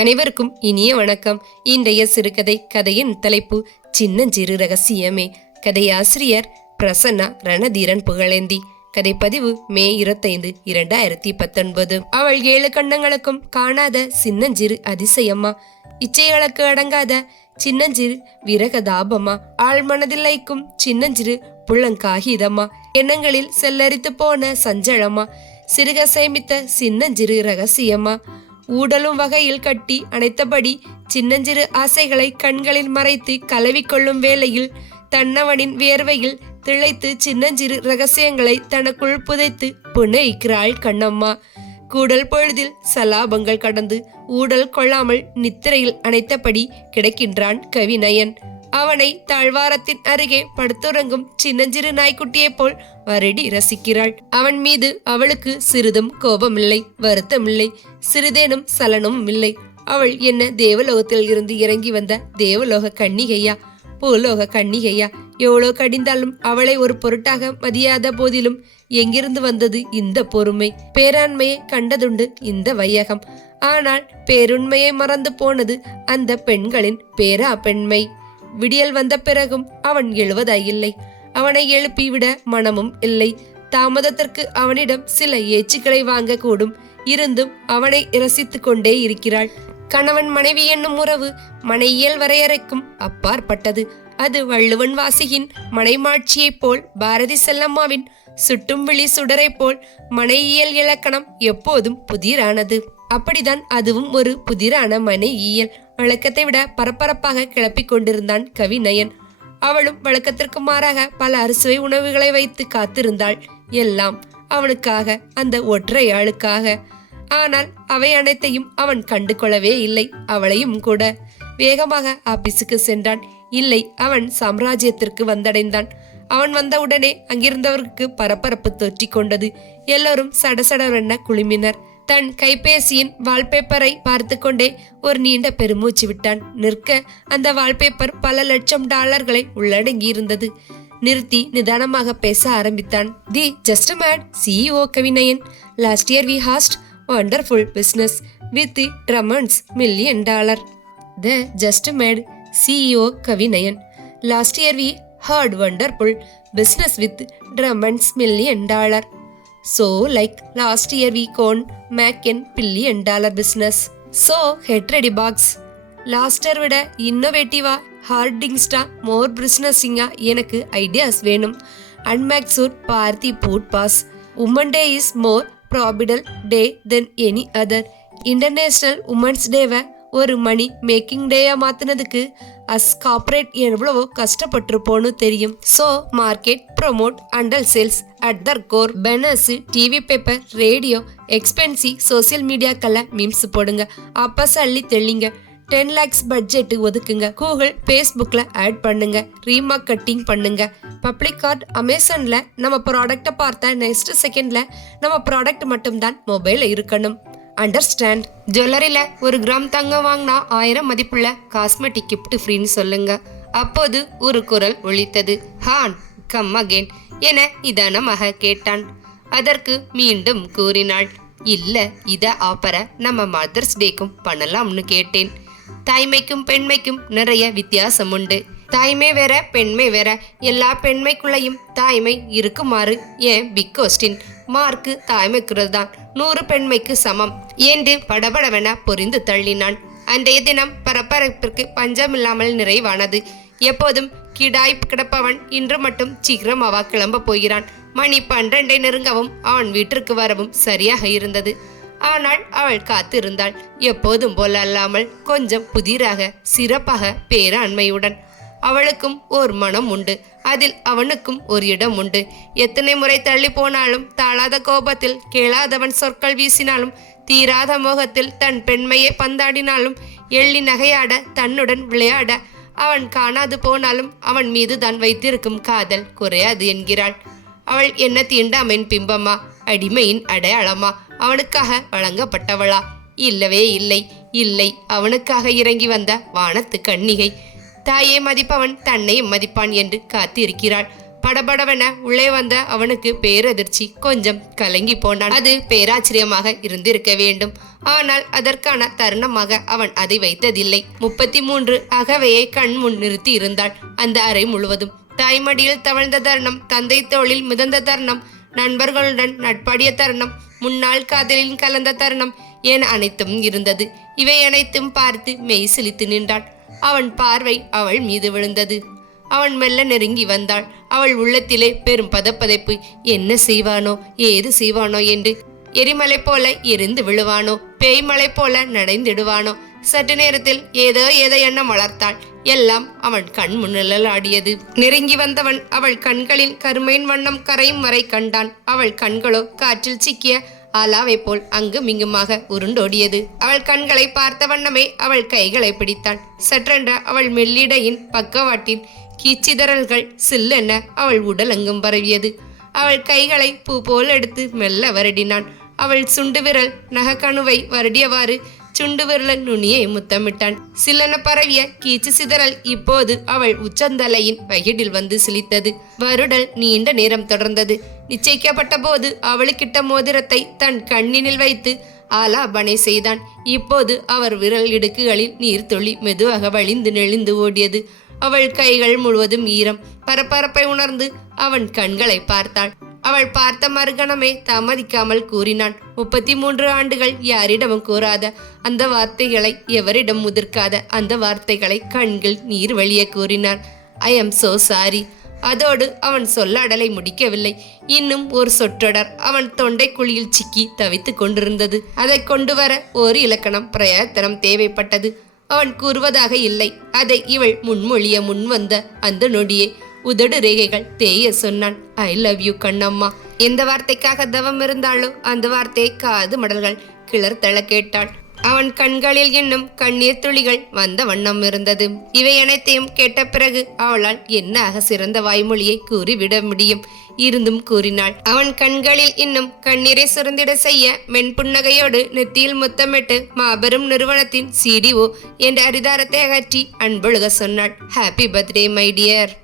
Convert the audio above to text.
அனைவருக்கும் இனிய வணக்கம். இன்றைய சிறுகதை கதையின் தலைப்பு சின்னஞ்சிறு ரகசியமே. கதையாசிரியர் பிரசன்னா ரணதீரன் புகழேந்தி. கதைப்பதிவு மே இருபத்தைந்து இரண்டாயிரத்தி பத்தொன்பது. அவள் ஏழு கண்ணங்களுக்கும் காணாத சின்னஞ்சிறு அதிசயம்மா. இச்சைகளுக்கு அடங்காத சின்னஞ்சிறு விரகதாபமா ஆள் மனதில்லைக்கும் சின்னஞ்சிறு புள்ளங்காகிதம்மா. எண்ணங்களில் செல்லரித்து போன சஞ்சலமா சிறுக சேமித்த சின்னஞ்சிறு ரகசியமா ஊடலும் வகையில் கட்டி அணைத்தபடி சின்னஞ்சிறு ஆசைகளை கண்களில் மறைத்து கலவிக்கொள்ளும் வேளையில் தன்னவனின் வியர்வையில் திளைத்து சின்னஞ்சிறு ரகசியங்களை தனக்குள் புதைத்து புனைக்கிறாள் கண்ணம்மா. கூடல் பொழுதில் சலாபங்கள் கடந்து ஊடல் கொள்ளாமல் நித்திரையில் அணைத்தபடி கிடக்கின்றான் கவிநயன். அவனை தாழ்வாரத்தின் அருகே படுத்துறங்கும் சின்னஞ்சிறு நாய்க்குட்டியைப் போல் வருடி ரசிக்கிறாள். அவன் மீது அவளுக்கு சிறிதும் கோபமில்லை வருத்தமில்லை சிறிதேனும் சலனமும் இல்லை அவள் என்ன தேவலோகத்தில் இருந்து இறங்கி வந்த தேவலோக கன்னிகையா? பூலோக கன்னிகையா? எவ்வளோ கடிந்தாலும் அவளை ஒரு பொருட்டாக மதியாத போதிலும் எங்கிருந்து வந்தது இந்த பொறுமை? பேராண்மையை கண்டதுண்டு இந்த வையகம். ஆனால் பேருண்மையை மறந்து போனது அந்த பெண்களின் பேரா பெண்மை. விடியல் வந்த பிறகும் அவன் எழுவதாயில்லை அவனை எழுப்பிவிட மனமும் இல்லை. தாமதத்திற்கு அவனிடம் சில ஏச்சுக்களை வாங்க கூடும் இருந்தும் அவனை ரசித்துக் கொண்டே இருக்கிறாள். கணவன் மனைவி என்னும் உறவு மனையியல் வரையறைக்கும் அப்பாற்பட்டது. அது வள்ளுவன் வாசியின் மனைமாட்சியைப் போல் பாரதி செல்லம்மாவின் சுட்டும் விழி சுடரை போல் மனையியல் இலக்கணம் எப்போதும் புதிரானது. அப்படிதான் அதுவும் ஒரு புதிரான மனையியல். வழக்கத்தை விட பரபரப்பாக கிளப்பிக் கொண்டிருந்தான் கவிநயன் அவளும் வழக்கத்திற்கு மாறாக பல அறுசுவை உணவுகளை வைத்து காத்திருந்தாள். எல்லாம் அவனுக்காக அந்த ஒற்றை ஆளுக்காக. ஆனால் அவை அனைத்தையும் அவன் கண்டு கொள்ளவே இல்லை அவளையும் கூட. வேகமாக ஆபீஸுக்கு சென்றான். இல்லை அவன் சாம்ராஜ்யத்திற்கு வந்தடைந்தான். அவன் வந்தவுடனே அங்கிருந்தவருக்கு பரபரப்பு தொற்றிக் கொண்டது. எல்லோரும் சடசடவென குழுமினர். தன் கைபேசியின் வால்பேப்பரை பார்த்து கொண்டே ஒரு நீண்ட பெருமூச்சு விட்டான். நிற்க அந்த வால்பேப்பர் பல லட்சம் டாலர்களை உள்ளடங்கி இருந்தது நிறுத்தி நிதானமாக பேச ஆரம்பித்தான். The just made CEO Kavinayan. Last year we hosted wonderful business with the million dollar the just made CEO Kavinayan. Last year we had wonderful business with tremendous million dollar So, like last year, we con Mac என் billion dollar business. So, head ready box. Last year விட இன்னோவேட்டிவா ஹார்டிங்ஸ்டா மோர் பிஸ்னஸிங்கா எனக்கு ideas வேணும் அன்மேக்சூர் பார்த்தி பூட் pass women day is more profitable day than any other international women's டேவை ஒரு மணி மேக்கிங் டேயா மாத்தினதுக்கு அஸ் கார்ப்பரேட் எவ்வளவோ கஷ்டப்பட்டிருப்போன்னு தெரியும். So market promote until sales at the core banners TV paper radio expensive social மீடியாக்கெல்லாம் memes போடுங்க. அப்போ அள்ளி தெளிங்க. டென் லேக்ஸ் பட்ஜெட்டு ஒதுக்குங்க. கூகுள் ஃபேஸ்புக்கில் ஆட் பண்ணுங்க. ரீமார்க் கட்டிங் பண்ணுங்க. பப்ளிக் கார்ட் அமேசானில் நம்ம ப்ராடக்ட்டை பார்த்தா நெக்ஸ்ட் செகண்டில் நம்ம ப்ராடக்ட் மட்டும்தான் மொபைலில் இருக்கணும். அண்டர்ஸ்டாண்ட் ஜுவல்லரியில் ஒரு கிராம் தங்கம் வாங்கினா ஆயிரம் மதிப்புள்ள காஸ்மெட்டிக் கிஃப்ட் ஃப்ரீன்னு சொல்லுங்க. அப்போது ஒரு குரல் ஒழித்தது ஹான் கம் அகேன் என நிதானமாக கேட்டான். அதற்கு மீண்டும் கூறினாள். இல்ல இத ஆப்பர நம்ம மதர்ஸ் டேக்கும் பண்ணலாம்னு கேட்டேன். தாய்மைக்கும் பெண்மைக்கும் நிறைய வித்தியாசம் உண்டு. தாய்மை வேற பெண்மை வேற. எல்லா பெண்மைக்குள்ளேயும் தாய்மை இருக்குமாறு ஏன் பிக் கொஸ்டின் மார்க்கு தாய்மைக்குறது தான் நூறு பெண்மைக்கு சமம். என்று படபடவென பொரிந்து தள்ளினான். அன்றைய தினம் பரபரப்பிற்கு பஞ்சமில்லாமல் நிறைவானது. எப்போதும் கிடாய் கிடப்பவன் இன்று மட்டும் சீக்கிரமாவா கிளம்ப போகிறான். மணி பன்னிரண்டை நெருங்கவும் அவன் வீட்டிற்கு வரவும் சரியாக இருந்தது. ஆனால் அவள் காத்திருந்தாள். எப்போதும் போல அல்லாமல் கொஞ்சம் புதிராக சிறப்பாக பேராண்மையுடன். அவளுக்கும் ஓர் மனம் உண்டு. அதில் அவனுக்கும் ஒரு இடம் உண்டு. எத்தனை முறை தள்ளி போனாலும் தாழாத கோபத்தில் கேளாதவன் சொற்கள் வீசினாலும் தீராத மோகத்தில் தன் பெண்மையை பந்தாடினாலும் எள்ளி நகையாட தன்னுடன் விளையாட அவன் காணாது போனாலும் அவன் மீது தான் வைத்திருக்கும் காதல் குறையாது என்கிறாள். அவள் என்ன தீண்டாமையின் பிம்பமா? அடிமையின் அடையாளமா? அவனுக்காக வழங்கப்பட்டவளா? இல்லவே இல்லை. இல்லை. அவனுக்காக இறங்கி வந்த வானத்து கண்ணிகை தாயை மதிப்பவன் தன்னையும் மதிப்பான் என்று காத்திருக்கிறாள். படபடவென உள்ளே வந்த அவனுக்கு பேரதிர்ச்சி கொஞ்சம் கலங்கி போனான். அது பேராச்சரியமாக இருந்திருக்க வேண்டும். ஆனால் அதற்கான தருணமாக அவன் அதை வைத்ததில்லை. முப்பத்தி மூன்று அகவையை கண் முன் நிறுத்தி இருந்தாள். அந்த அறை முழுவதும் தாய்மடியில் தவழ்ந்த தருணம் தந்தை தோளில் மிதந்த தருணம் நண்பர்களுடன் நட்பாடிய தருணம் முன்னாள் காதலில் கலந்த தருணம் என அனைத்தும் இருந்தது. இவை அனைத்தும் பார்த்து மெய் சிலித்து நின்றான் அவன் பார்வை அவள் மீது விழுந்தது. அவன் மெல்ல நெருங்கி வந்தாள். அவள் உள்ளத்திலே பெரும் பதப்பதைப்பு என்ன செய்வானோ? ஏது செய்வானோ? என்று. எரிமலை போல எரிந்து விழுவானோ? பேய்மலை போல நடைந்திடுவானோ சற்று நேரத்தில் ஏதோ ஏதோ எண்ணம் வளர்த்தாள். எல்லாம் அவன் கண் முன்னிழல் ஆடியது. நெருங்கி வந்தவன் அவள் கண்களில் கருமையின் வண்ணம் கரையும் வரை கண்டான். அவள் கண்களோ காற்றில் சிக்கிய ஆலாவை போல் அங்கு மிங்குமாக உருண்டோடியது. அவள் கண்களை பார்த்த வண்ணமே அவள் கைகளை பிடித்தான். சற்றென்ற அவள் மெல்லிடையின் பக்கவாட்டின் கீச்சிதறல்கள் சில்லென அவள் உடல் அங்கும் பரவியது. அவள் கைகளை பூ போல் எடுத்து மெல்ல வருடினான். அவள் சுண்டு விரல் நகக்கணுவை வருடியவாறு சுண்டு விரல் நுனியை முத்தமிட்டான். சில்லென பரவிய கீச்சு சிதறல் இப்போது அவள் உச்சந்தலையின் வகிடில் வந்து சிலித்தது. வருடல் நீண்ட நேரம் தொடர்ந்தது. நிச்சயிக்கப்பட்ட போது அவளுக்கிட்ட மோதிரத்தை தன் கண்ணினில் வைத்து ஆலாபனை செய்தான். இப்போது அவர் விரல் இடுக்குகளில் நீர்த்துளி மெதுவாக வழிந்து நெளிந்து ஓடியது. அவள் கைகள் முழுவதும் ஈரம். பரபரப்பை உணர்ந்து அவன் கண்களை பார்த்தாள். அவள் பார்த்த மறுகணமே தாமதிக்காமல் கூறினான். முப்பத்தி மூன்று ஆண்டுகள் யாரிடமும் கூறாத அந்த வார்த்தைகளை எவரிடம் முதிர்க்காத அந்த வார்த்தைகளை கண்கள் நீர் வழிய கூறினான் ஐ எம் சோ சாரி. அதோடு அவன் சொல்லாடலை முடிக்கவில்லை. இன்னும் ஒரு சொற்றொடர் அவன் தொண்டை குழியில் சிக்கி தவித்துக் கொண்டிருந்தது. அதை கொண்டு வர ஒரு இலக்கணம் பிரயத்தனம் தேவைப்பட்டது. அவன் கூறுவதாக இல்லை. அதை இவள் முன்மொழிய முன்வந்த அந்த நொடியே. உதடு ரேகைகள் தேய சொன்னான். I love you Kannamma. எந்த வார்த்தைக்காக தவம் இருந்தாளோ அந்த வார்த்தையை காது மடல்கள் கிளர்த்தள கேட்டாள். அவன் கண்களில் இன்னும் கண்ணீர் துளிகள் வந்த வண்ணம் இருந்தது. இவை அனைத்தையும் கேட்ட பிறகு அவளால் என்னாக சிறந்த வாய்மொழியை கூறிவிட முடியும்? இருந்தும் கூறினாள். அவன் கண்களில் இன்னும் கண்ணீரை சுரந்திட செய்ய மென்புன்னகையோடு நெத்தியில் முத்தமிட்டு மாபெரும் நிறுவனத்தின் சிடிஓ என்ற அரிதாரத்தை அகற்றி அன்பொழுக சொன்னாள். Happy birthday my dear